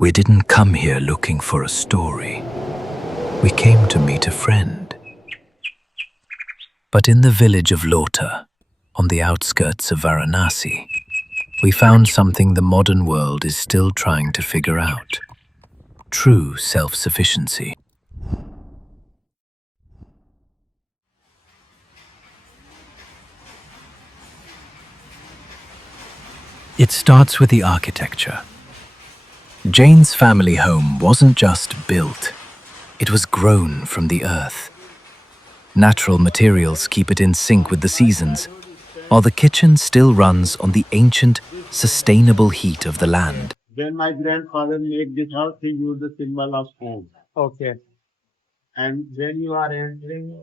We didn't come here looking for a story. We came to meet a friend. But in the village of Lota, on the outskirts of Varanasi, we found something the modern world is still trying to figure out. True self-sufficiency. It starts with the architecture. Jane's family home wasn't just built, it was grown from the earth. Natural materials keep it in sync with the seasons, while the kitchen still runs on the ancient, sustainable heat of the land. When my grandfather made this house, he used the symbol of home. Okay. And when you are entering,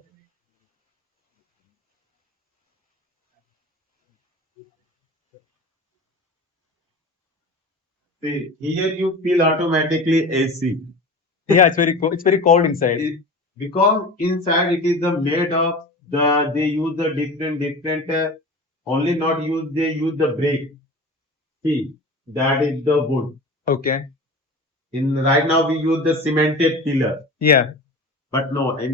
see, here you feel automatically AC. Yeah, it's very cold inside. Because inside it is the made of they use the different only not use they use the brick. See, that is the wood. Okay. In right now we use the cemented pillar. Yeah. But no, in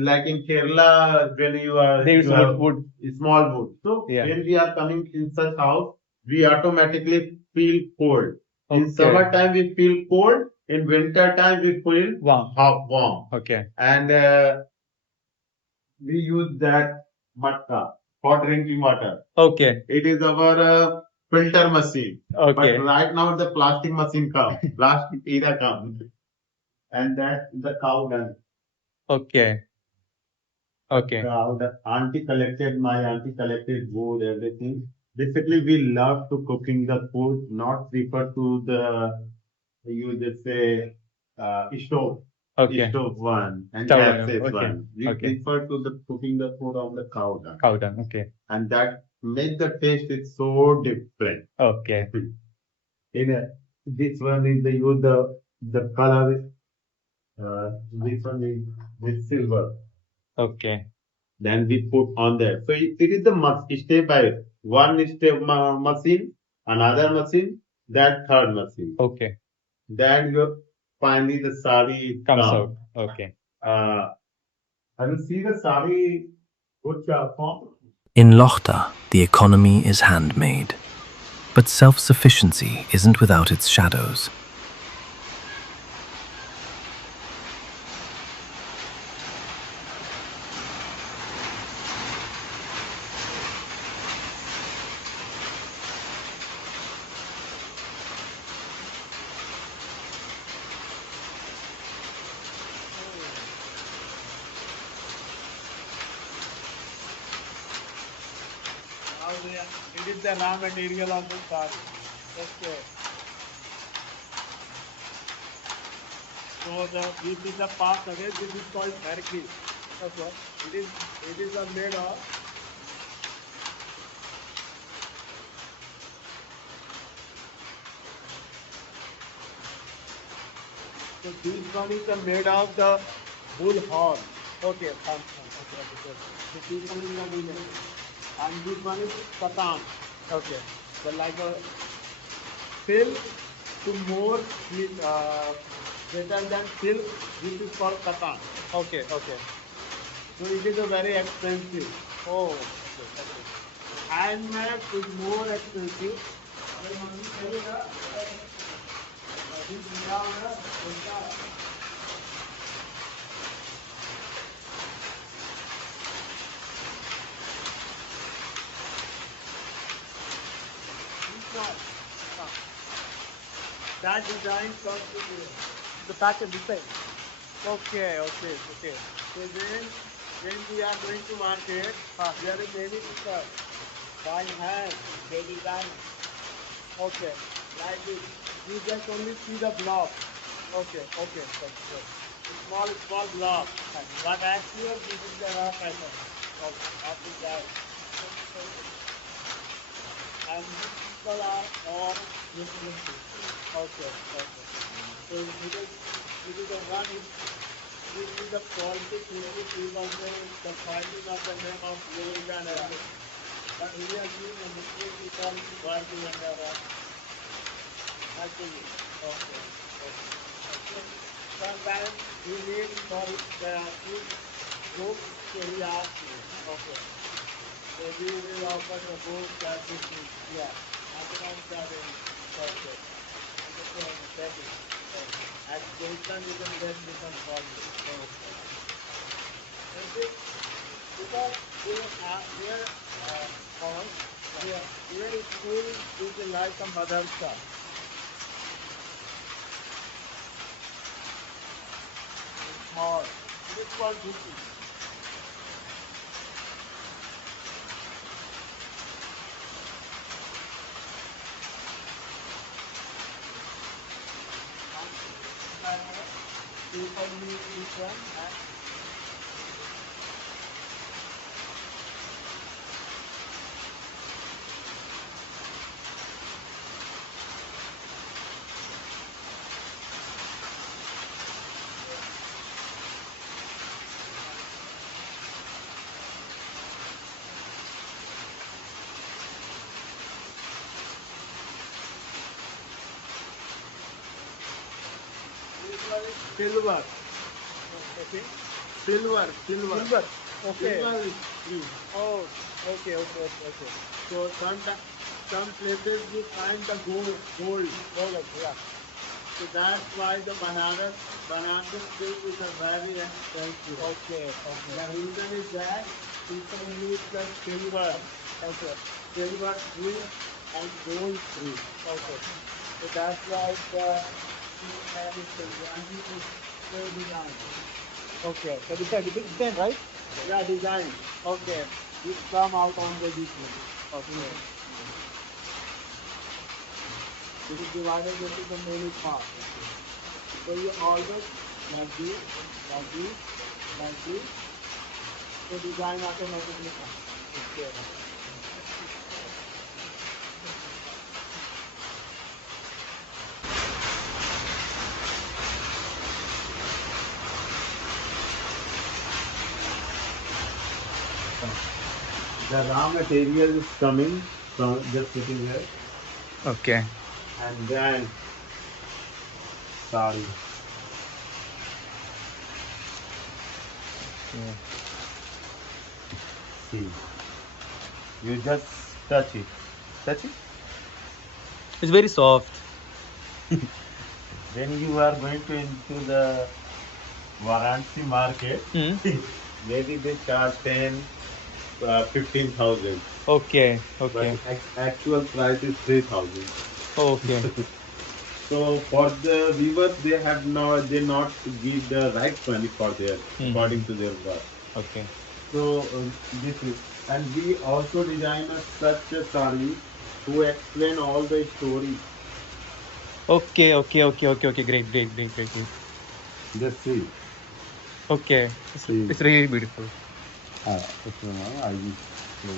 like in Kerala, when you are They use you have wood. small wood. So Yeah. when we are coming in such house, we automatically feel cold. In Okay. summer time we feel cold. In winter time we feel Warm. warm. Okay. And we use that matka for drinking water. Okay. It is our filter machine. Okay. But right now the plastic machine come, plastic era come, and that the cow dung. Okay. Okay. My auntie collected wood, everything. Basically, we love to cooking the food, not prefer to you just say, stove, Okay. stove one and Stove gas one, safe okay. one. We Okay. prefer to the cooking the food on the cow dung. Cow dung. Okay. And that make the taste is so different. Okay. In this one is the use the color, this one is with silver. Okay. Then we put on there. So it is the step by one step machine, another machine, that third machine. Okay. Then you finally the sari Comes come. out. Okay. Uh, and you see the sari good form. In Lochta, the economy is handmade. But self-sufficiency isn't without its shadows. It is the raw material of the sari. Okay. So this is the part again. This is called merki. Okay. It is made of. So this one is made of the bull horn. Okay, fine, fine. Okay, okay, good. So this one is the bull horn. And this one is katan. Okay. So like a silk to more better than silk, this is called katan. Okay. Okay. So it is a very expensive. Oh. Okay. Okay. Handmade is more expensive. That design comes to here. The pattern design. Okay. Okay. Okay. So when we are going to market, there are many people by hand, they design Okay. like this. You just only see the block, Okay. Okay. Okay. small block. But actually, this is the raw pattern of the guy. And these people are all different people. Okay. Okay. So it is the one, this is the politics which is people say the fighting of the name of Yoga and everything. But we are seeing the Muslim people working under actually. Okay. Sometimes we need for the food group, so he asked me. Okay. So we will offer the food that is yeah. Maximum seven. Okay. Understand? That is. At Jason you can get me some problem. Okay. And this because here house here school is like a madrasa. Small. This was Gucci. People need this one. This one is silver. Okay. Silver. Silver. Okay. Silver is free. Oh, okay. So some places you find the gold. Yeah. So that's why the Banaras silk is a very expensive. Okay. The reason is that people use the silver. Okay. Silver free and gold free. Okay. So that's why the have it silver and it is so design. Okay. So this is design, right? Yeah, design. Okay. This come out on the design. Okay. This is divided into the main part. So you always like this, like this, like this. So design automatically comes. Okay. The raw material is coming from just sitting here, Okay. and then sorry. Yeah. See, you just touch it. Touch it. It's very soft. When you are going to into the Varanasi market, Hmm. maybe they charge 15,000. Okay. But Okay. actual price is 3,000. Okay. So for the viewers, they not give the right money for their according to their work. Okay. So this is, and we also design such a sari who explain all the stories. Okay. Great. Just see. Okay. See. It's really beautiful. I will show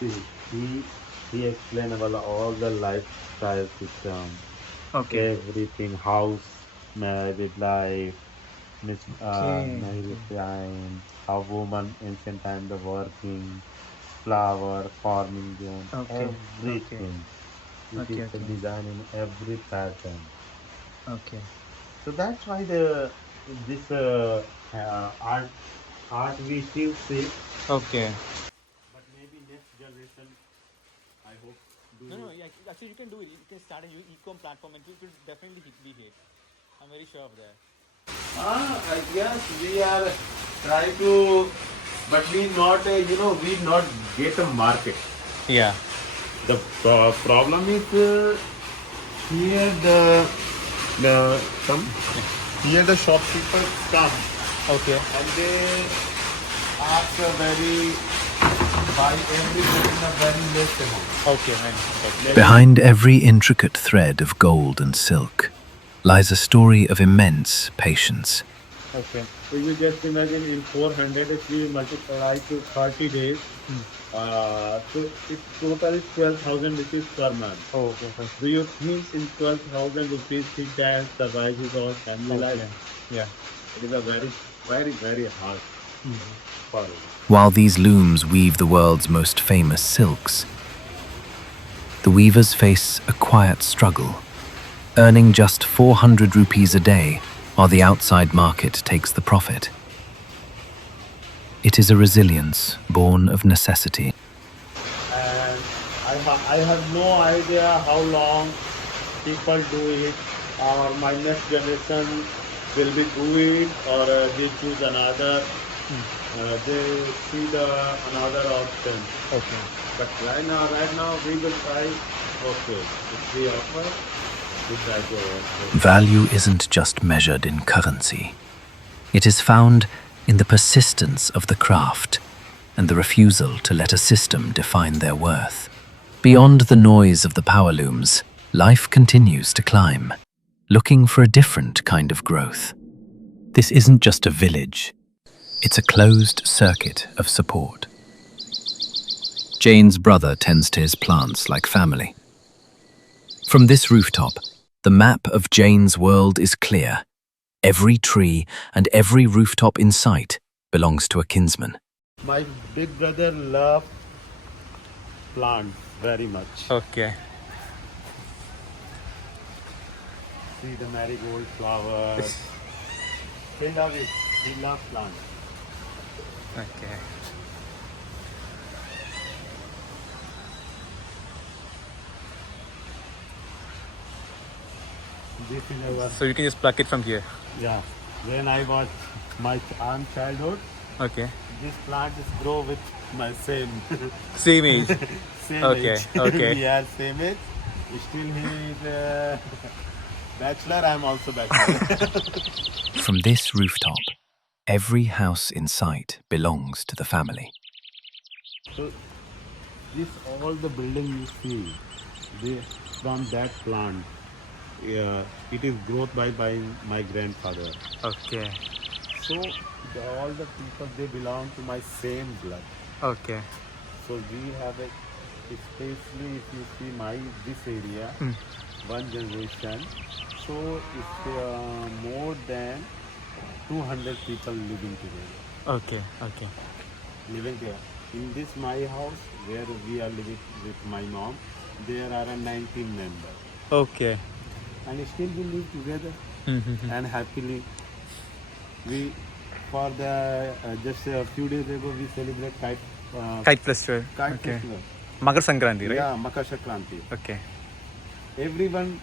you. See, he explain about all the lifestyle system, Okay. everything, house, married life, Okay. married time, how woman ancient time the working, flower, farming zone, Okay. everything. It is the Okay. design in every pattern. Okay. So that's why this art we still see. Okay. But maybe next generation, I hope, do No, it. yeah, actually you can do it. You can start an e-com platform and it will definitely be hit. I'm very sure of that. I guess we are trying to, but we not, we not get a market. Yeah. The problem is here the some here the shopkeepers come Okay. and they ask a very buy everything in a very less amount. Okay, man. Behind every intricate thread of gold and silk lies a story of immense patience. Okay. So you just imagine in 400 if we multiply to 30 days, so its total is 12,000 rupees per month. Oh, okay. Do you think in 12,000 rupees he can survive his own family life? Yeah. It is a very hard for him. While these looms weave the world's most famous silks, the weavers face a quiet struggle. earning just 400 rupees a day while the outside market takes the profit. It is a resilience born of necessity. And I have no idea how long people do it, or my next generation will be doing it, or they choose another. They see another option. Okay. But right now we will try. Okay, if we offer, we try to offer. Value isn't just measured in currency. It is found in the persistence of the craft and the refusal to let a system define their worth. Beyond the noise of the power looms, life continues to climb, looking for a different kind of growth. This isn't just a village. It's a closed circuit of support. Jane's brother tends to his plants like family. From this rooftop, the map of Jane's world is clear. Every tree and every rooftop in sight belongs to a kinsman. My big brother loves plants very much. Okay. See the marigold flowers. He loves it. He loves plants. Okay. This is our, So you can just pluck it from here. yeah. When I was my own childhood, Okay. this plant is grow with my same Same age. same Okay, age. okay. We are same age. Still he is bachelor. I am also bachelor. From this rooftop, every house in sight belongs to the family. So this all the building you see, they from that plant. It is growth by my grandfather. Okay. So all the people they belong to my same blood. Okay. So we have a, especially if you see this area, one generation. So it's more than 200 people living together. Okay. Okay. Living there. In this my house where we are living with my mom, there are 19 members. Okay. And still we live together and happily. We for the just a few days ago we celebrate Kite festival. kite Okay. festival. Makar Sankranti, right? Yeah, Makar Sankranti. Okay. Everyone,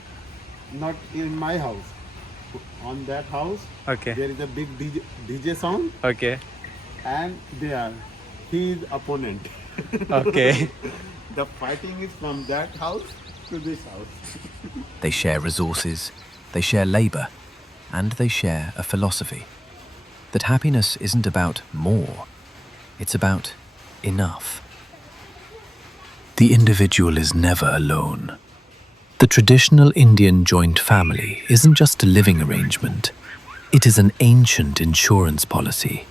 not in my house. On that house, Okay. there is a big DJ sound, Okay. and they are his opponent. Okay. The fighting is from that house to this house. They share resources, they share labor, and they share a philosophy. That happiness isn't about more, it's about enough. The individual is never alone. The traditional Indian joint family isn't just a living arrangement, it is an ancient insurance policy.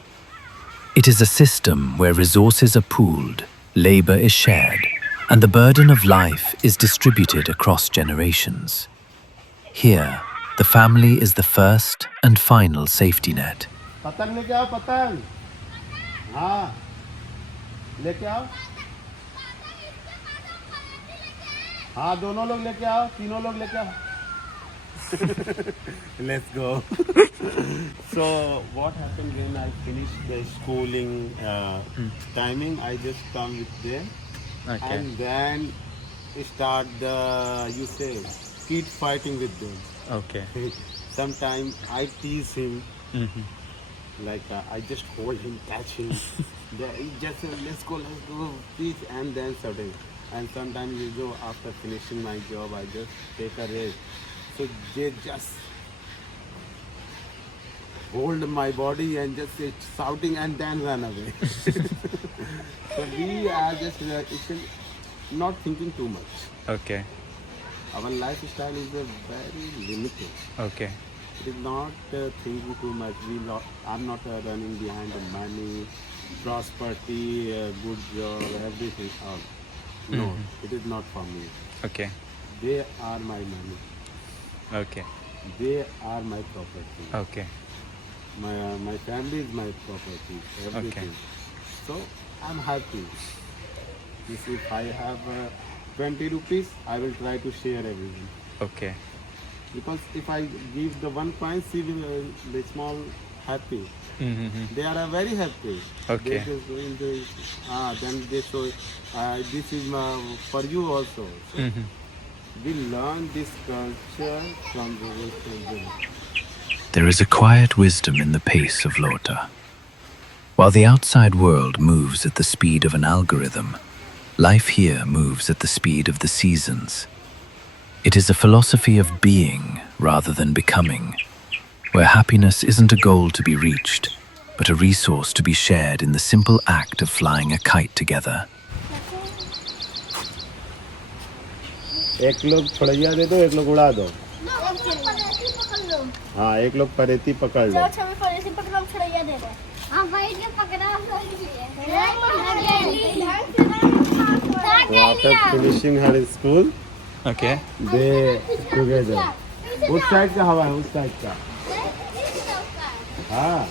It is a system where resources are pooled, labor is shared, and the burden of life is distributed across generations. Here, the family is the first and final safety net. पतंग लेके आओ पतंग. हाँ, लेके आओ. हाँ, दोनों लोग लेके आओ, तीनों लोग लेके आओ. Let's go. So what happened when I finished the schooling timing? I just come with them, Okay. and then start the kid fighting with them. Okay. Sometimes I tease him. Like I just hold him, catch him. He just let's go, please, and then suddenly. And sometimes you go after finishing my job, I just take a rest. So they just hold my body and just shouting and then run away. So we are just not thinking too much. Okay. Our lifestyle is very limited. Okay. It is not thinking too much. I'm not running behind the money, prosperity, good job, everything. No, it is not for me. Okay. They are my money. Okay. They are my property. Okay. My family is my property. Everything. So I'm happy. If I have 20 rupees, I will try to share everything. Okay. Because if I give the 1 coin, she will be small happy. They are very happy. Okay. They just in the, then they show this is for you also. So we learn this culture from the children. There is a quiet wisdom in the pace of Lota. While the outside world moves at the speed of an algorithm, life here moves at the speed of the seasons. It is a philosophy of being rather than becoming, where happiness isn't a goal to be reached, but a resource to be shared in the simple act of flying a kite together. एक लोग फड़िया दे दो, एक लोग उड़ा दो. हाँ, एक लोग परेती पकड़ लो. So after finishing her school, Okay. they together. उस साइड का हवा है, उस साइड का. हाँ.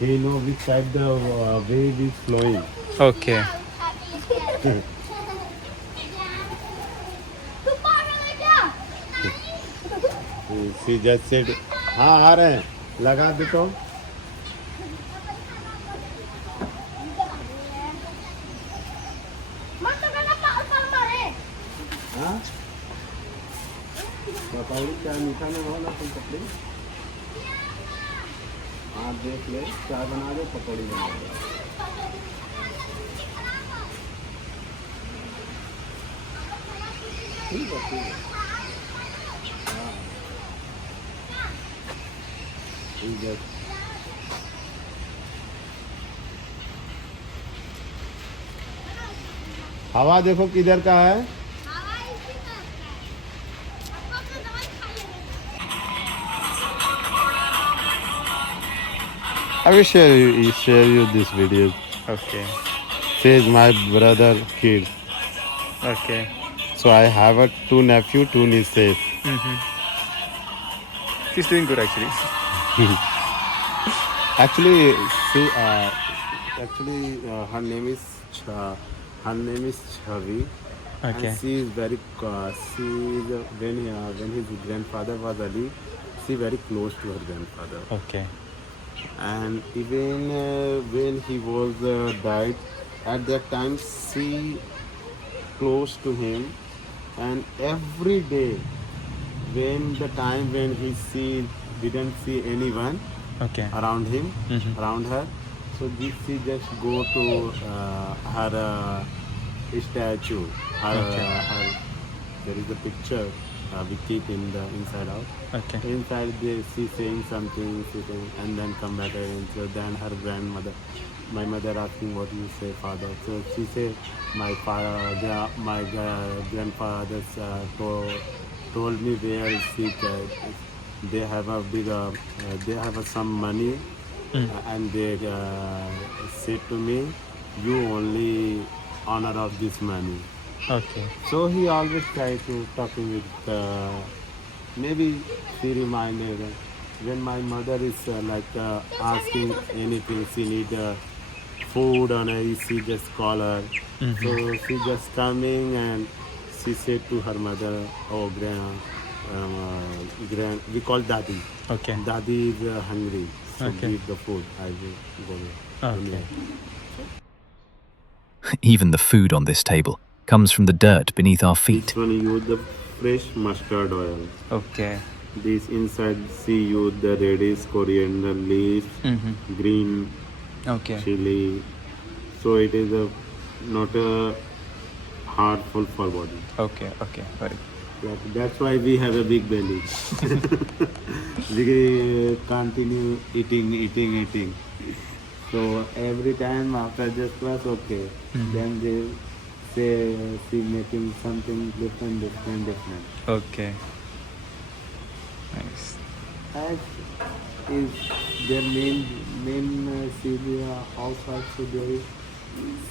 He know which side the wave is flowing. Okay. She just said, हाँ आ रहे हैं, लगा दे तो. हाँ? पकौड़ी क्या मीठा में हो ना तुम पकड़ी? हाँ देख ले, चाय बना दो, पकौड़ी बना दो. ठीक है. हाँ. ठीक है. हवा देखो किधर का है. I will share you this video. Okay. Says my brother kid. Okay. So I have a 2 nephew, 2 nieces. She's doing good actually. Actually, her name is Chavi. Okay. And she is very when his grandfather was Ali, she very close to her grandfather. Okay. And even when he was died, at that time she close to him, and every day when the time when he didn't see anyone Okay. around him, around her, so she just go to her statue. There is a picture we keep in the inside out. Okay. Inside she saying something, and then come back again. So then her grandmother, my mother asking what you say, father. So she say my grandfather told me where is sick. They have a big, they have some money, and they said to me, you only honor of this money. Okay. So he always try to talking with. Maybe she reminded when my mother is asking anything, she need food or she just call her. So she just coming and she said to her mother, oh we call daddy. Okay. Daddy is hungry, so Okay. give the food. I will go there. Okay. Even the food on this table comes from the dirt beneath our feet. This one use the fresh mustard oil. Okay. This inside she use the radish, coriander leaves, green Okay. chili. So it is not a harmful for body. Okay. Okay. Got it. That's why we have a big belly. We continue eating. So every time after just class, okay. Then they say she making something different. Okay. Nice. As is their main Celia housewife, so there is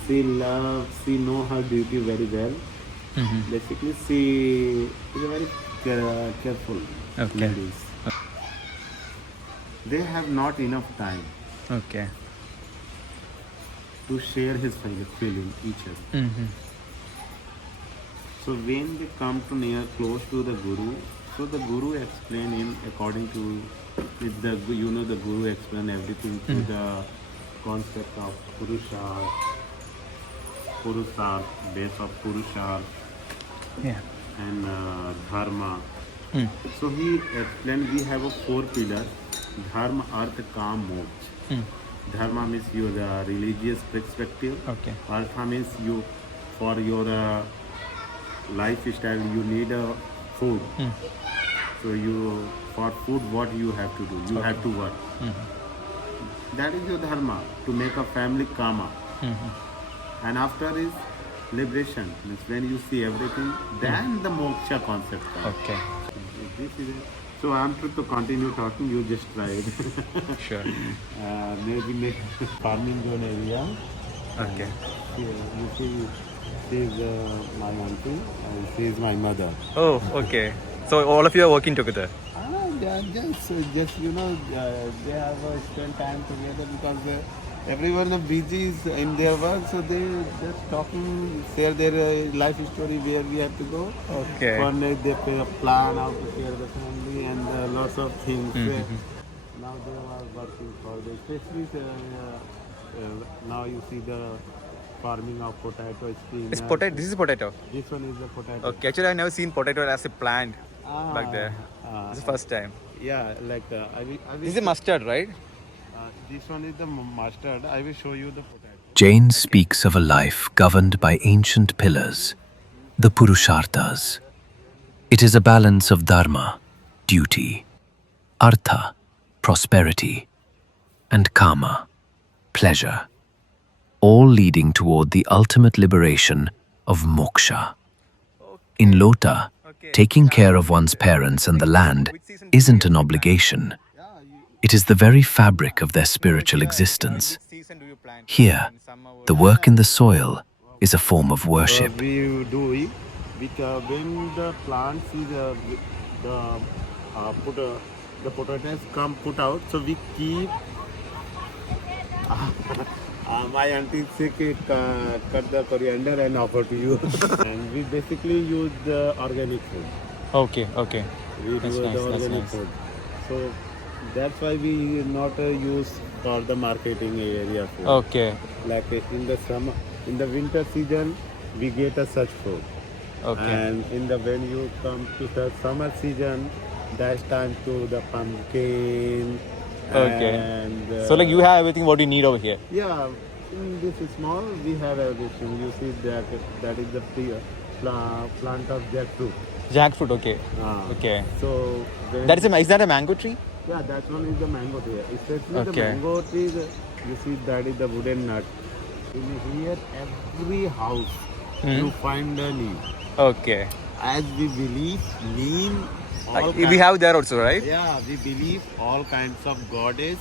she know her duty very well. Basically, she is a very careful Okay. ladies. They have not enough time Okay. to share his feeling each other. So when they come to near close to the Guru, so So the guru explain in according to with the the guru explain everything through the concept of purusharth, base of purusharth Yeah. and dharma. So he explained we have a 4 pillars: dharma, artha, kam, moksha. Dharma means your religious perspective. Okay. Artha means you for your lifestyle you need food. So you for food what you have to do? You have to work. That is your dharma to make a family kama. And after is liberation. Means when you see everything, then the moksha concept comes. Okay. This is it. So I'm to continue talking. You just try it. Sure. Maybe next farming zone area. Okay. Here, you see, she is my auntie and she is my mother. Oh, okay. So all of you are working together. Yeah, just they have spent time together because everyone is busy in their work, so they just talking, share their life story where we have to go. Okay. One day they plan how to share the family and lots of things. Now they are working for this. Especially now you see the farming of potato spinach. It's potato. This is potato. This one is the potato. Okay. Actually, I've never seen potato as a plant back there. This is the first time. Yeah, like I will This is mustard, right? this one is the mustard. I will show you the potato. Jain speaks of a life governed by ancient pillars, the Purusharthas. It is a balance of dharma, duty, artha, prosperity, and kama, pleasure, all leading toward the ultimate liberation of moksha. In Lota, taking care of one's parents and the land isn't an obligation. It is the very fabric of their spiritual existence. Here, the work in the soil is a form of worship. We do it because when the plants is the potatoes come put out, so we keep. My auntie say cut the coriander and offer to you. And we basically use the organic food. Okay. Okay. We That's do nice, the that's organic nice. food. So that's why we not use for the marketing area food. Okay. Like in the summer, in the winter season, we get a such food. Okay. And when you come to the summer season, that's time to the pumpkin. Okay. And So like you have everything what you need over here. yeah, in this small we have everything. You see that is the plant of jackfruit. Jackfruit. Okay. Ah. Okay. So Is that a mango tree? yeah, that one is the mango tree. Especially the Okay. mango tree, you see that is the wooden nut. In here, every house you find a neem. Okay. As we believe, neem. All We have there also, right? yeah, we believe all kinds of goddess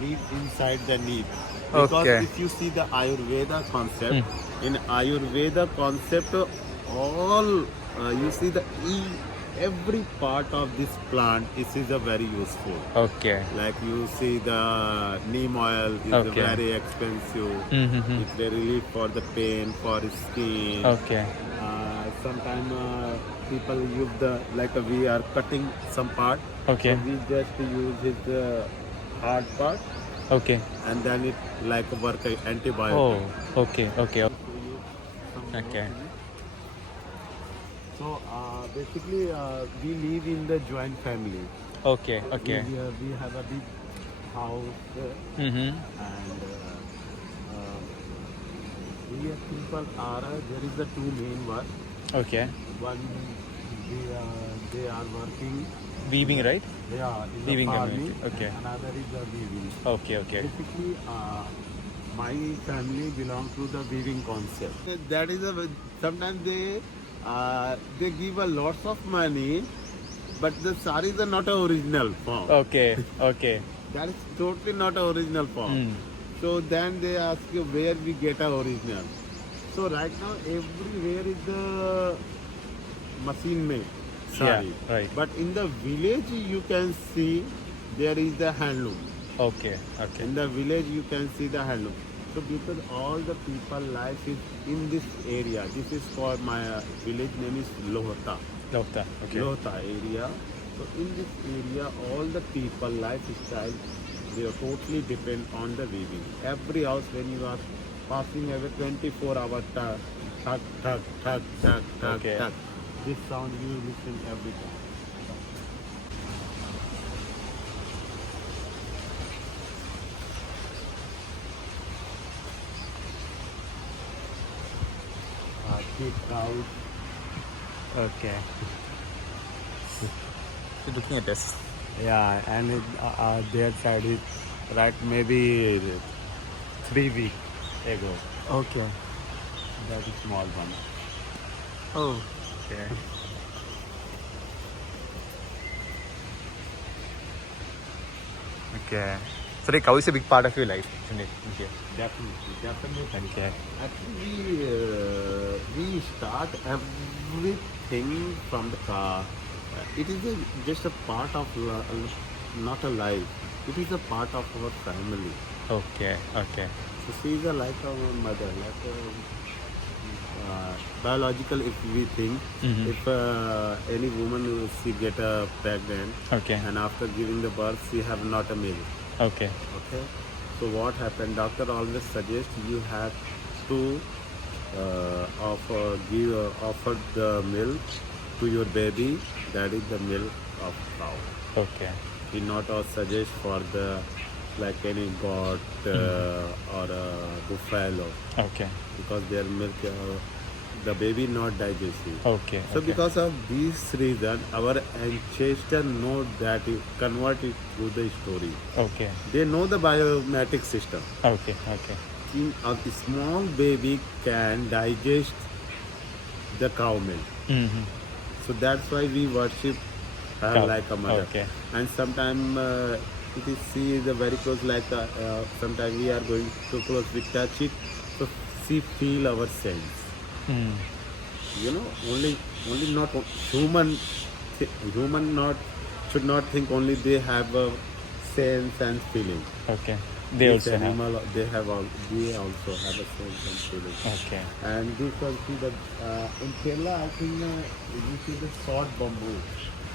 live inside the neem. Because Okay. if you see the Ayurveda concept, in Ayurveda concept, all you see every part of this plant is a very useful. Okay. Like you see the neem oil is Okay. very expensive. Mm-hmm. It's very relief for the pain, for skin. Okay. Sometimes people use we are cutting some part. Okay. So we just use his hard part Okay. and then it like work antibiotic. Oh. Okay. Okay. Okay. So basically we live in the joint family. Okay. Okay. We have a big house Mm-hmm. and here people are there is the two main work. Okay. One they are working. Weaving, right? Yeah, in Weaving the farming. community, okay. Another is the weaving. Okay. Okay. Basically, my family belongs to the weaving concept. That is sometimes they give a lots of money, but the saris are not a original form. Okay. Okay. That is totally not a original form. So then they ask you where we get a original. So right now everywhere is the machine made sari. Yeah, right. But in the village you can see there is the handloom. Okay. Okay. In the village you can see the handloom. So because all the people life is in this area. This is for my village name is Lohta. Lohta. Okay. Lohta area. So in this area, all the people lifestyle they are totally depend on the weaving. Every house when you are passing every 24 hours, tug, tug, tug, tug, tug, tug, Okay. tug. This sound you listen every time. Keep cows. Okay. You're looking at us. Yeah, and their side is right maybe 3 weeks ago. Okay. That is small one. Oh. Okay. Okay. So the cow is a big part of your life, isn't it? Okay. Definitely. Okay. Actually, we start everything from the car. It is just a part of not a life. It is a part of our family. Okay. Okay. So she is like our mother, like biological. If we think, Mhm. if any woman she get pregnant, Okay. and after giving the birth, she have not a milk. Okay. Okay. So what happened? Doctor always suggests you have to offer the milk to your baby. That is the milk of cow. Okay. He not suggest for the like any goat or buffalo Okay. because their milk the baby not digestive. Okay. So Okay. because of this reason, our ancestor know that it convert it to the story. Okay. They know the biometric system. Okay. Okay. A small baby can digest the cow milk. Mm-hmm. So that's why we worship her Cow. like a mother. Okay. And sometimes it is see the very close like sometimes we are going too close, we touch it, so she feel our sense. Mm. You know, only not human. Human not should not think only they have a sense and feeling. Okay. They This also have. animal, they also have a sense and feeling. Okay. And this one see the in Kerala I think you see the short bamboo.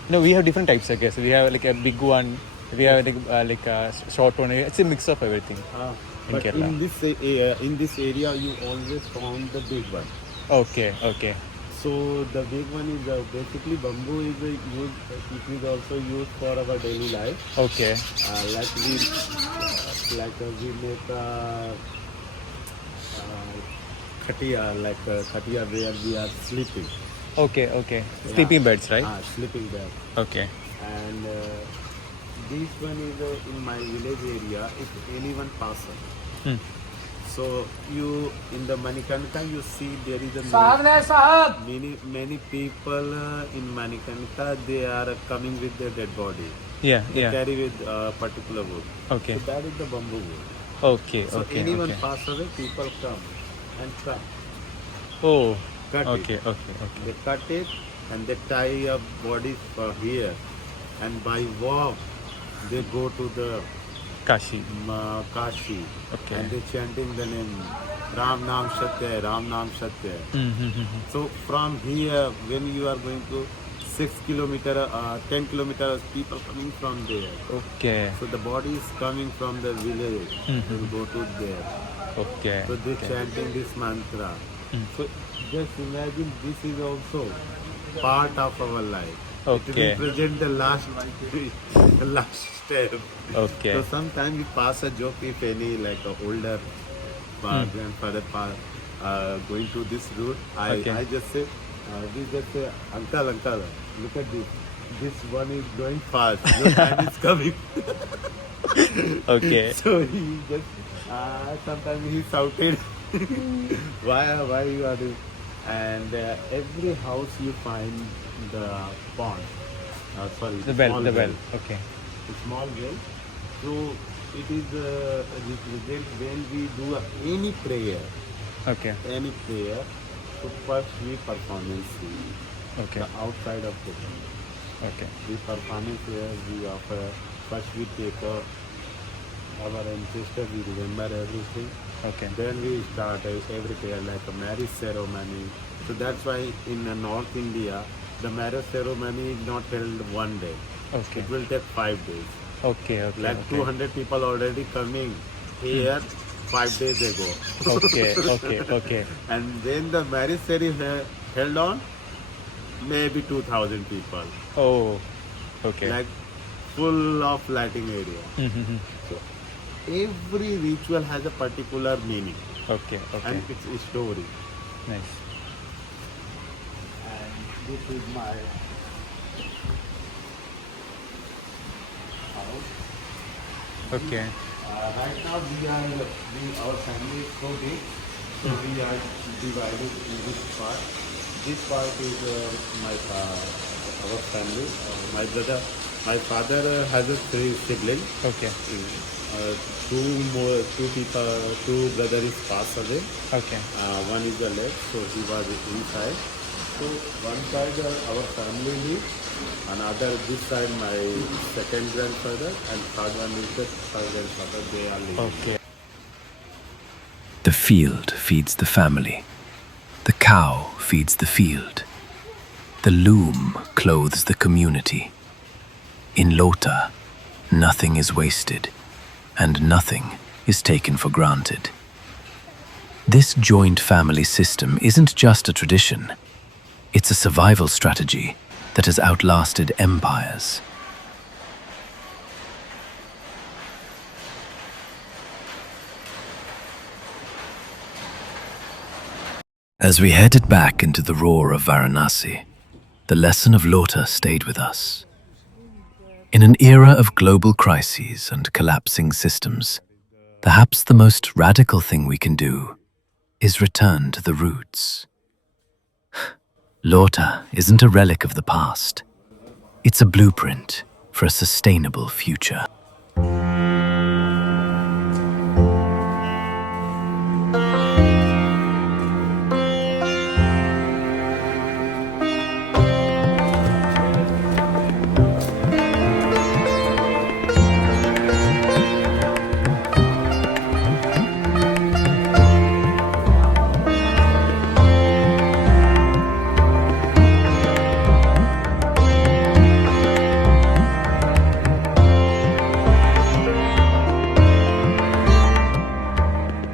No, we have different types, I guess. We have like a big one. We have like a short one. It's a mix of everything. In But Kerala. in this area you always found the big one. Okay. Okay. So the big one is basically bamboo is used. It is also used for our daily life. Okay. We make khatia khatia where we are sleeping. Okay. Okay. Yeah. Sleeping beds, right? Sleeping bed. Okay. And this one is in my village area. If anyone passes. Hmm. So you in the Manikarnika you see there is a many people in Manikarnika they are coming with their dead body. Yeah. They Yeah. carry with particular wood. Okay. So that is the bamboo wood. Okay. So Okay. anyone Okay. pass away, people come and cut Oh. it. Okay. Okay. Okay. They cut it and they tie a body here, and by walk they go to the Kashi. Kashi, Okay. and they chanting the name Ram Nam Satya, Ram Nam Satya. Mm-hmm. So from here, when you are going to 6 kilometer, 10 kilometers, people coming from there. Okay. So the body is coming from the village and go to there. Okay. So they chanting this mantra. So just imagine this is also part of our life. Okay. It represents the last step. Okay. So sometimes we pass a joke if any like a older grandfather going to this route. Okay. I just say, we just say, uncle, look at this. This one is going fast. Your time is coming. Okay. So he just sometimes he shouted, why you are doing? And every house you find the pond. The bell. small The bell. Okay. A small well. So it is represent when we do any prayer. Okay. So first we performance Okay. the outside of the Okay. we performance where we offer. First we take our ancestor, we remember everything. Okay. Then we start every prayer like a marriage ceremony. So that's why in North India, the marriage ceremony is not held one day. Okay. It will take 5 days. Okay. Okay. Like Okay. 200 people already coming here 5 days ago. Okay. Okay. Okay. And then the marriage ceremony held on maybe 2,000 people. Oh. Okay. Like full of lighting area. Mhm. So every ritual has a particular meaning Okay. Okay. and it's a story. Nice. And this is my house. Okay. Right now our family is so big, so we are divided in this part. This part is our family. My father has a three siblings. Okay. Two brothers passed away. Okay. One is the left, so he was inside. So one side our family lives, another this side my second grandfather, and third one is the third grandfather. They are living. Okay. The field feeds the family. The cow feeds the field. The loom clothes the community. In Lota, nothing is wasted, and nothing is taken for granted. This joint family system isn't just a tradition, it's a survival strategy that has outlasted empires. As we headed back into the roar of Varanasi, the lesson of Lota stayed with us. In an era of global crises and collapsing systems, perhaps the most radical thing we can do is return to the roots. Lota isn't a relic of the past. It's a blueprint for a sustainable future.